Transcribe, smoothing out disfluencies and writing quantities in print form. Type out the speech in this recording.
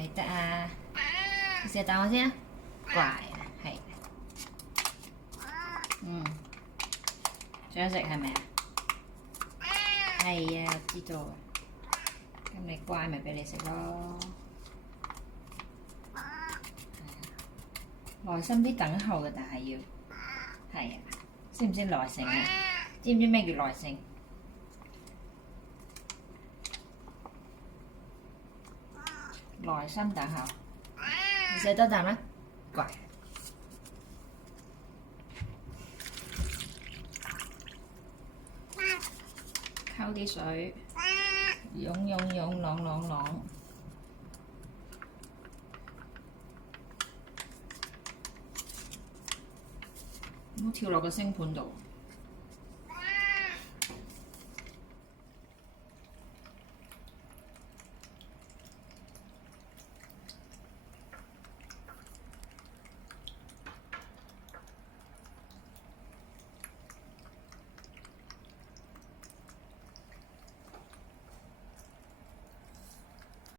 咪得啊？你試下答我先啊！乖啊，係。想食係咪啊？係啊，我知道啊。咁你乖咪俾你食咯。耐心啲等候嘅，但係要係啊。識唔識耐性啊？知唔知咩叫耐性？耐心等候。你食多啖啦，乖。溝啲水，湧湧湧，啷啷啷，唔好跳落個星盤度。